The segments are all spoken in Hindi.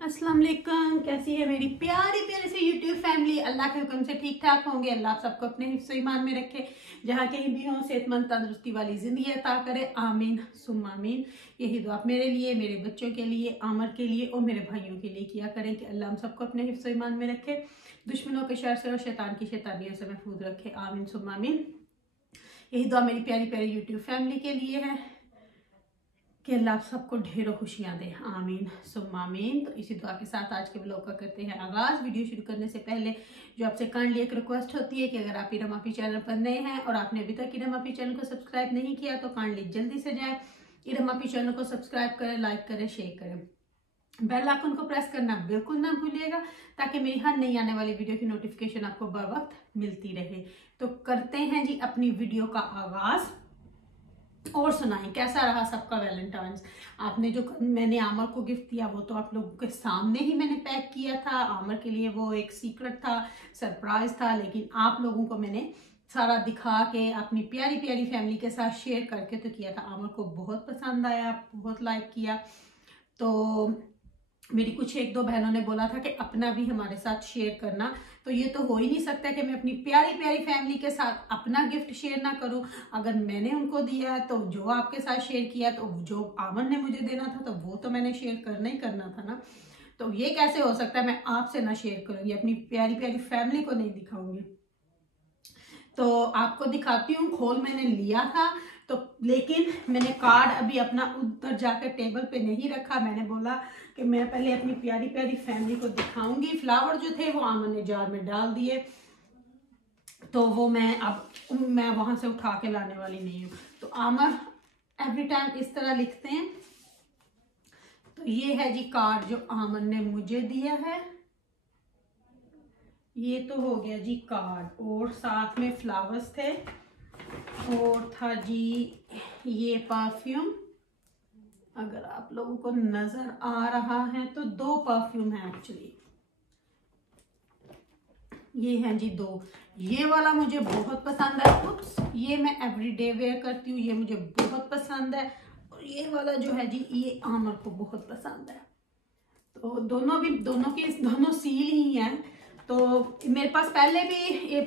अस्सलाम वालेकुम। कैसी है मेरी प्यारी प्यारी सी यूट्यूब फैमिली। अल्लाह के हुक्म से ठीक ठाक होंगे। अल्लाह सबको अपने हिफ्ज़ ईमान में रखे, जहाँ कहीं भी हों सेहतमंद तंदुरुस्ती वाली जिंदगी अता करे। आमीन सुम्मा आमीन। यही दुआ मेरे लिए, मेरे बच्चों के लिए, आमर के लिए और मेरे भाइयों के लिए किया करें कि अल्लाह हम सबको अपने हिफ्ज़ ईमान में रखे, दुश्मनों के शर से और शैतान की शैतानियों से महफूज रखे। आमीन सुम्मा आमीन। यही दुआ मेरी प्यारी प्यारी यूट्यूब फैमिली के लिए है कि अल्लाह आप सबको ढेरों खुशियां दे। आमीन सुम्मा आमीन। तो इसी दुआ के साथ आज के ब्लॉग का करते हैं आगाज। वीडियो शुरू करने से पहले जो आपसे काइंडली एक रिक्वेस्ट होती है कि अगर आप इरम आपी चैनल पर नए हैं और आपने अभी तक इरम आपी चैनल को सब्सक्राइब नहीं किया तो काइंडली जल्दी से जाए, इरम आपी चैनल को सब्सक्राइब करें, लाइक करें, शेयर करें, बेल आइकन को प्रेस करना बिल्कुल ना भूलिएगा ताकि मेरी हर नई आने वाली वीडियो की नोटिफिकेशन आपको बर वक्त मिलती रहे। तो करते हैं जी अपनी वीडियो का आगाज। और सुनाएं कैसा रहा सबका वैलेंटाइंस। आपने जो मैंने आमर को गिफ्ट दिया वो तो आप लोगों के सामने ही मैंने पैक किया था। आमर के लिए वो एक सीक्रेट था, सरप्राइज था, लेकिन आप लोगों को मैंने सारा दिखा के अपनी प्यारी प्यारी फैमिली के साथ शेयर करके तो किया था। आमर को बहुत पसंद आया, बहुत लाइक किया। तो मेरी कुछ एक दो बहनों ने बोला था कि अपना भी हमारे साथ शेयर करना, तो ये तो हो ही नहीं सकता कि मैं अपनी प्यारी प्यारी फैमिली के साथ अपना गिफ्ट शेयर ना करूं। अगर मैंने उनको दिया है तो जो आपके साथ शेयर किया, तो जो आमन ने मुझे देना था तो वो तो मैंने शेयर करना ही करना था ना। तो ये कैसे हो सकता है मैं आपसे ना शेयर करूंगी, अपनी प्यारी प्यारी फैमिली को नहीं दिखाऊंगी। तो आपको दिखाती हूँ। खोल मैंने लिया था तो, लेकिन मैंने कार्ड अभी अपना उधर जाकर टेबल पे नहीं रखा। मैंने बोला कि मैं पहले अपनी प्यारी प्यारी फैमिली को दिखाऊंगी। फ्लावर जो थे वो आमन ने जार में डाल दिए, तो वो मैं वहां से उठा के लाने वाली नहीं हूँ। तो आमर एवरी टाइम इस तरह लिखते हैं। तो ये है जी कार्ड जो आमन ने मुझे दिया है। ये तो हो गया जी कार्ड, और साथ में फ्लावर्स थे, और था जी ये परफ्यूम। अगर आप लोगों को नजर आ रहा है तो दो परफ्यूम है एक्चुअली। ये हैं जी दो। ये वाला मुझे बहुत पसंद है, उप्स, ये मैं एवरीडे वेयर करती हूँ, ये मुझे बहुत पसंद है। और ये वाला जो है जी ये आमर को बहुत पसंद है। तो दोनों सील ही हैं। तो मेरे पास पहले भी ये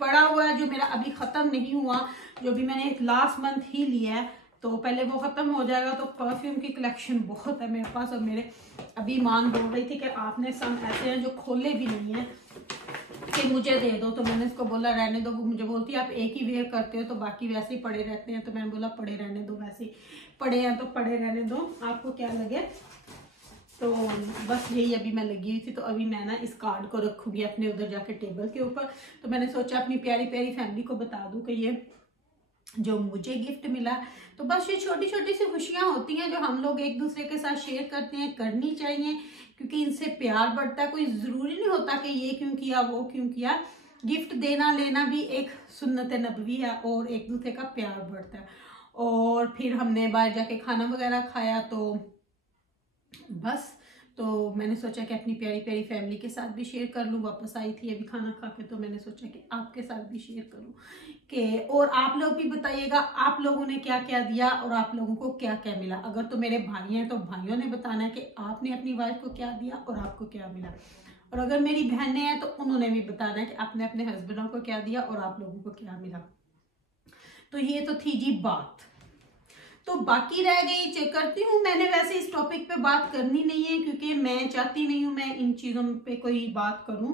पड़ा हुआ है जो मेरा अभी खत्म नहीं हुआ, जो भी मैंने लास्ट मंथ ही लिया है। तो पहले वो खत्म हो जाएगा। तो परफ्यूम की कलेक्शन बहुत है मेरे पास। और मेरे अभी मान बोल रही थी कि आपने सम ऐसे हैं जो खोले भी नहीं है कि मुझे दे दो, तो मैंने उसको बोला रहने दो। मुझे बोलती है आप एक ही वेयर करते हो तो बाकी वैसे ही पड़े रहते हैं। तो मैंने बोला पड़े रहने दो, वैसे ही पड़े हैं तो पड़े रहने दो, आपको क्या लगे। तो बस यही अभी मैं लगी हुई थी। तो अभी मैं ना इस कार्ड को रखूंगी अपने उधर जाके टेबल के ऊपर। तो मैंने सोचा अपनी प्यारी प्यारी फैमिली को बता दूं कि ये जो मुझे गिफ्ट मिला। तो बस ये छोटी छोटी सी खुशियां होती हैं जो हम लोग एक दूसरे के साथ शेयर करते हैं, करनी चाहिए, क्योंकि इनसे प्यार बढ़ता है। कोई जरूरी नहीं होता कि ये क्यों किया वो क्यों किया। गिफ्ट देना लेना भी एक सुन्नत नबवी है और एक दूसरे का प्यार बढ़ता है। और फिर हमने बाहर जाके खाना वगैरह खाया। तो बस तो मैंने सोचा कि अपनी प्यारी प्यारी फैमिली के साथ भी शेयर कर लूँ। वापस आई थी अभी खाना खा के, तो मैंने सोचा कि आपके साथ भी शेयर करूँ कि, और आप लोग भी बताइएगा आप लोगों ने क्या क्या दिया और आप लोगों को क्या क्या मिला। अगर तो मेरे भाई हैं तो भाइयों ने बताना है कि आपने अपनी वाइफ को क्या दिया और आपको क्या मिला। और अगर मेरी बहनें हैं तो उन्होंने भी बताना है कि आपने अपने हस्बैंडों को क्या दिया और आप लोगों को क्या मिला। तो ये तो थी जी बात। तो बाकी रह गई, चेक करती हूँ। मैंने वैसे इस टॉपिक पे बात करनी नहीं है क्योंकि मैं चाहती नहीं हूँ मैं इन चीज़ों पे कोई बात करूँ,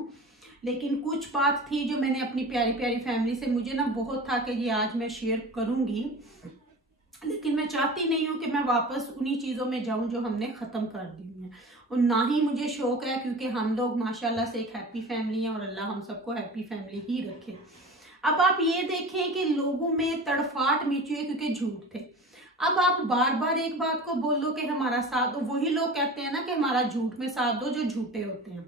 लेकिन कुछ बात थी जो मैंने अपनी प्यारी प्यारी फैमिली से, मुझे ना बहुत था कि ये आज मैं शेयर करूँगी, लेकिन मैं चाहती नहीं हूँ कि मैं वापस उन्हीं चीज़ों में जाऊँ जो हमने ख़त्म कर दी हैं। और ना ही मुझे शौक है, क्योंकि हम लोग माशाल्लाह से एक हैप्पी फैमिली है और अल्लाह हम सबको हैप्पी फैमिली ही रखे। अब आप ये देखें कि लोगों में तड़फाट मची है क्योंकि झूठ थे। अब आप बार बार एक बात को बोलो कि हमारा साथ दो, वही लोग कहते हैं ना कि हमारा झूठ में साथ दो जो झूठे होते हैं।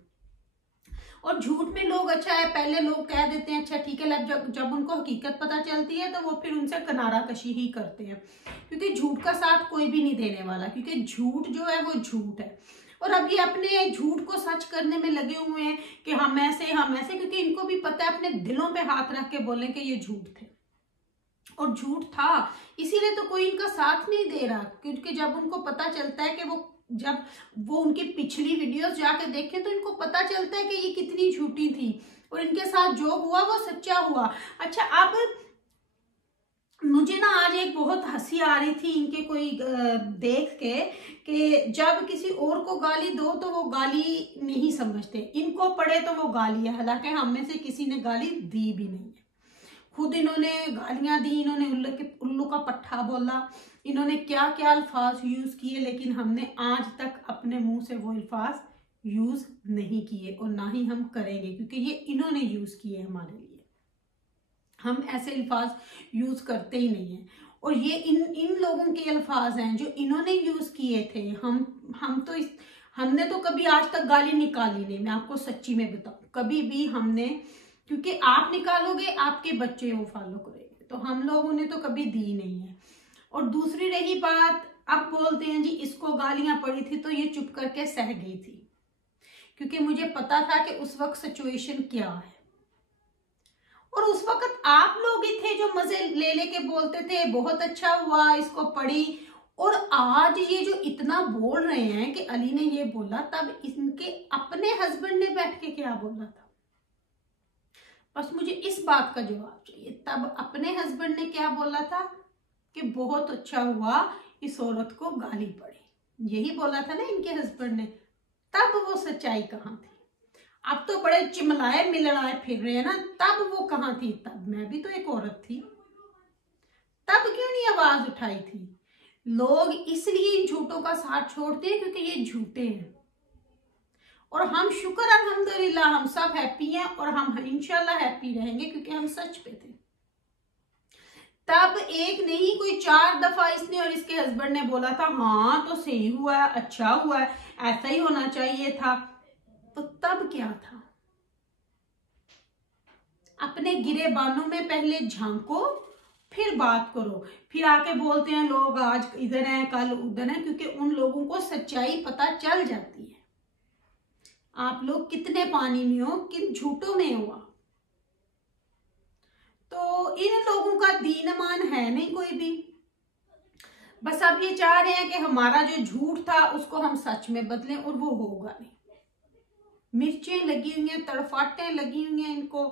और झूठ में लोग अच्छा है, पहले लोग कह देते हैं अच्छा ठीक है, जब उनको हकीकत पता चलती है तो वो फिर उनसे किनारा कशी ही करते हैं, क्योंकि झूठ का साथ कोई भी नहीं देने वाला, क्योंकि झूठ जो है वो झूठ है। और अब ये अपने झूठ को सच करने में लगे हुए हैं कि हम ऐसे, क्योंकि इनको भी पता है अपने दिलों पे हाथ रख के बोलें कि ये झूठ थे। और झूठ था इसीलिए तो कोई इनका साथ नहीं दे रहा, क्योंकि जब उनको पता चलता है कि वो जब वो उनकी पिछली वीडियोस जाके देखें तो इनको पता चलता है कि ये कितनी झूठी थी और इनके साथ जो हुआ वो सच्चा हुआ। अच्छा, अब मुझे ना आज एक बहुत हंसी आ रही थी इनके कोई देख के कि जब किसी और को गाली दो तो वो गाली नहीं समझते, इनको पड़े तो वो गाली है, हालांकि हम में से किसी ने गाली दी भी नहीं है। खुद इन्होंने गालियां दी, इन्होंने उल्लू का पट्ठा बोला, इन्होंने क्या क्या अल्फाज यूज किए, लेकिन हमने आज तक अपने मुंह से वो अल्फाज यूज नहीं किए और ना ही हम करेंगे, क्योंकि ये इन्होंने यूज किए हमारे लिए। हम ऐसे अल्फाज यूज करते ही नहीं है और ये इन लोगों के अल्फाज हैं जो इन्होंने यूज किए थे। हमने तो कभी आज तक गाली निकाली नहीं, मैं आपको सच्ची में बताऊं, कभी भी हमने, क्योंकि आप निकालोगे आपके बच्चे वो फॉलो करेंगे, तो हम लोगों ने तो कभी दी नहीं है। और दूसरी रही बात, अब बोलते हैं जी इसको गालियां पड़ी थी तो ये चुप करके सह गई थी, क्योंकि मुझे पता था कि उस वक्त सिचुएशन क्या है। और उस वक्त आप लोग ही थे जो मजे ले लेके बोलते थे बहुत अच्छा हुआ इसको पढ़ी, और आज ये जो इतना बोल रहे हैं कि अली ने ये बोला, तब इनके अपने हस्बैंड ने बैठ के क्या बोला था? बस मुझे इस बात का जवाब चाहिए। तब अपने हस्बैंड ने क्या बोला था कि बहुत अच्छा हुआ इस औरत को गाली पड़ी, यही बोला था ना इनके हस्बैंड ने। तब वो सच्चाई कहाँ थी? अब तो बड़े चिमलाए मिलड़ाए फिर रहे हैं ना, तब वो कहाँ थी? तब मैं भी तो एक औरत थी, तब क्यों नहीं आवाज उठाई थी? लोग इसलिए इन झूठों का साथ छोड़ते हैं क्योंकि ये झूठे हैं, और हम शुक्र अल्हम्दुलिल्लाह हम सब हैप्पी हैं और हम इंशाल्लाह हैप्पी रहेंगे क्योंकि हम सच पे थे। तब एक नहीं कोई 4 दफा इसने और इसके हस्बैंड ने बोला था हाँ तो सही हुआ है, अच्छा हुआ है, ऐसा ही होना चाहिए था। तो तब क्या था? अपने गिरे बानों में पहले झांको फिर बात करो। फिर आके बोलते हैं लोग आज इधर हैं कल उधर हैं, क्योंकि उन लोगों को सच्चाई पता चल जाती है। आप लोग कितने पानी में हो, किन झूठों में हो आप। तो इन लोगों का दीन मान है नहीं कोई भी, बस अब ये चाह रहे हैं कि हमारा जो झूठ था उसको हम सच में बदलें, और वो होगा नहीं। मिर्चें लगी हुई हैं, तड़फाटें लगी हुई हैं इनको,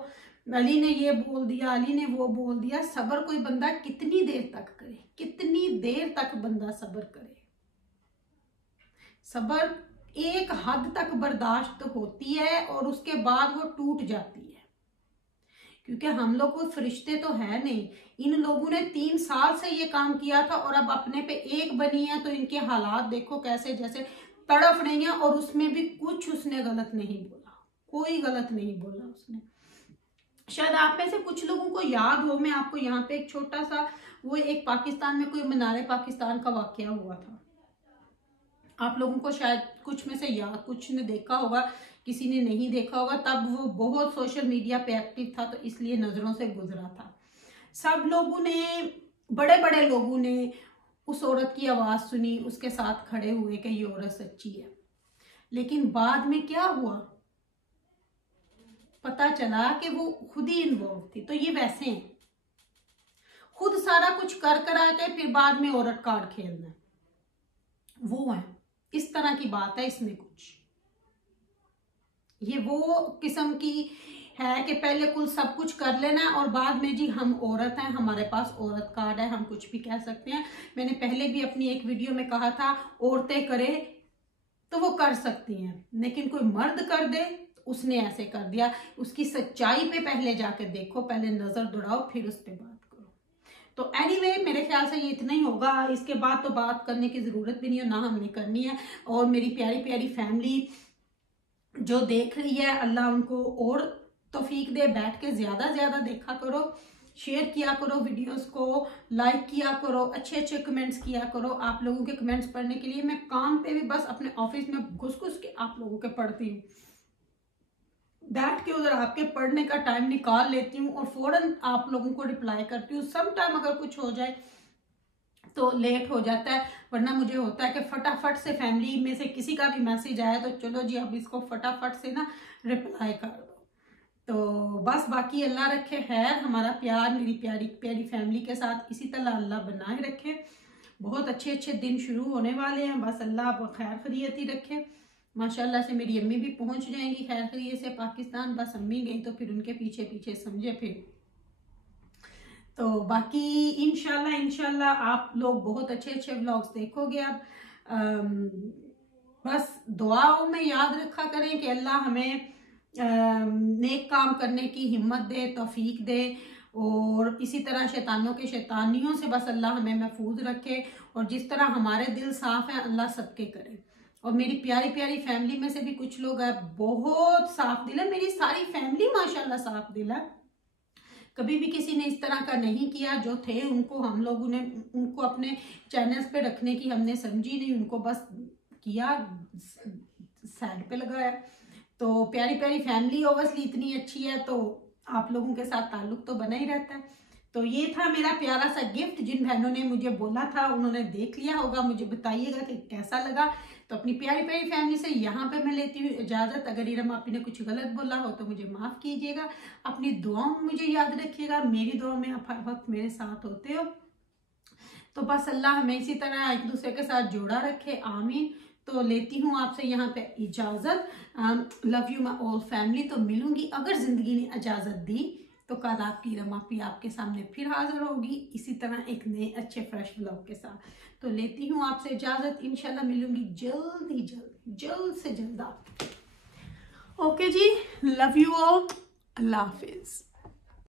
अली ने ये बोल दिया, अली ने वो बोल दिया। सब्र कोई बंदा कितनी देर तक करे, कितनी देर तक बंदा सब्र करे? सब्र एक हद तक बर्दाश्त होती है और उसके बाद वो टूट जाती है, क्योंकि हम लोग कोई फरिश्ते तो है नहीं। इन लोगों ने 3 साल से ये काम किया था और अब अपने पे एक बनी है, तो इनके हालात देखो कैसे, जैसे तड़फ रही है। और उसमें भी कुछ उसने गलत नहीं बोला, कोई गलत नहीं बोला उसने। शायद आप में से कुछ लोगों को याद हो, मैं आपको यहाँ पे एक छोटा सा, वो एक पाकिस्तान में कोई मीनार पाकिस्तान का वाकया हुआ था, आप लोगों को शायद कुछ में से याद, कुछ ने देखा होगा, किसी ने नहीं देखा होगा। तब वो बहुत सोशल मीडिया पे एक्टिव था तो इसलिए नजरों से गुजरा था। सब लोगों ने, बड़े बड़े लोगों ने उस औरत की आवाज सुनी, उसके साथ खड़े हुए कि ये औरत सच्ची है। लेकिन बाद में क्या हुआ, पता चला कि वो खुद ही इन्वॉल्व थी। तो ये वैसे हैं, खुद सारा कुछ कर करा के फिर बाद में औरत कार्ड खेलना, वो है। इस तरह की बात है इसमें कुछ, ये वो किस्म की है कि पहले कुल सब कुछ कर लेना और बाद में जी हम औरत हैं, हमारे पास औरत कार्ड है, हम कुछ भी कह सकते हैं। मैंने पहले भी अपनी एक वीडियो में कहा था, औरतें करे तो वो कर सकती हैं, लेकिन कोई मर्द कर दे उसने ऐसे कर दिया। उसकी सच्चाई पे पहले जाकर देखो, पहले नजर दौड़ाओ फिर उस पर बात करो। तो एनीवे मेरे ख्याल से ये इतना ही होगा, इसके बाद तो बात करने की जरूरत भी नहीं है, ना हमने करनी है। और मेरी प्यारी प्यारी फैमिली जो देख रही है, अल्लाह उनको और तौफीक दे, बैठ के ज्यादा ज्यादा देखा करो, शेयर किया करो वीडियोस को, लाइक किया करो, अच्छे अच्छे कमेंट्स किया करो। आप लोगों के कमेंट्स पढ़ने के लिए मैं काम पे भी बस अपने ऑफिस में घुस घुस के आप लोगों के पढ़ती हूँ, बैठ के उधर आपके पढ़ने का टाइम निकाल लेती हूँ और फौरन आप लोगों को रिप्लाई करती हूँ। सम टाइम अगर कुछ हो जाए तो लेट हो जाता है, वरना मुझे होता है कि फटाफट से फैमिली में से किसी का भी मैसेज आया तो चलो जी अब इसको फटाफट से ना रिप्लाई कर दो। तो बस बाकी अल्लाह रखे खैर, हमारा प्यार मेरी प्यारी प्यारी फैमिली के साथ इसी तरह अल्लाह बनाए रखे। बहुत अच्छे अच्छे दिन शुरू होने वाले हैं। बस अल्लाह खैर खैरियत ही रखे। माशाल्लाह से मेरी अम्मी भी पहुंच जाएंगी खैर खैरियत से पाकिस्तान। बस अम्मी गई तो फिर उनके पीछे पीछे समझे फिर। तो बाकी इंशाल्लाह आप लोग बहुत अच्छे अच्छे व्लॉग्स देखोगे। अब बस दुआओं में याद रखा करें कि अल्लाह हमें नेक काम करने की हिम्मत दे, तौफीक दे, और इसी तरह शैतानों के शैतानियों से बस अल्लाह हमें महफूज रखे। और जिस तरह हमारे दिल साफ है अल्लाह सबके करे। और मेरी प्यारी प्यारी फैमिली में से भी कुछ लोग हैं बहुत साफ दिल है। मेरी सारी फैमिली माशाल्लाह साफ दिल है। कभी भी किसी ने इस तरह का नहीं किया। जो थे उनको हम लोगों ने उनको अपने चैनल्स पे रखने की हमने समझी नहीं, उनको बस किया साइड पे लगाया। तो प्यारी प्यारी फैमिली ओवसली इतनी अच्छी है तो आप लोगों के साथ ताल्लुक तो बना ही रहता है। तो ये था मेरा प्यारा सा गिफ्ट। जिन बहनों ने मुझे बोला था उन्होंने देख लिया होगा, मुझे बताइएगा कि कैसा लगा। तो अपनी प्यारी प्यारी फैमिली से यहाँ पे मैं लेती हूँ इजाजत। अगर इरम आपी ने कुछ गलत बोला हो तो मुझे माफ कीजिएगा। अपनी दुआओं में मुझे याद रखिएगा। मेरी दुआ में आप हर वक्त मेरे साथ होते हो। तो बस अल्लाह हमें इसी तरह एक दूसरे के साथ जोड़ा रखे, आमीन। तो लेती हूँ आपसे यहाँ पे इजाजत। Love you my all family. तो मिलूंगी अगर जिंदगी ने इजाजत दी तो कल आपकी रमापी आपके सामने फिर हाजिर होगी इसी तरह एक नए अच्छे फ्रेश व्लॉग के साथ। तो लेती हूँ आपसे इजाजत। इंशाल्लाह मिलूंगी जल्द ही जल्द से जल्द आप। ओके जी, लव यू ऑल, अल्लाह हाफिज।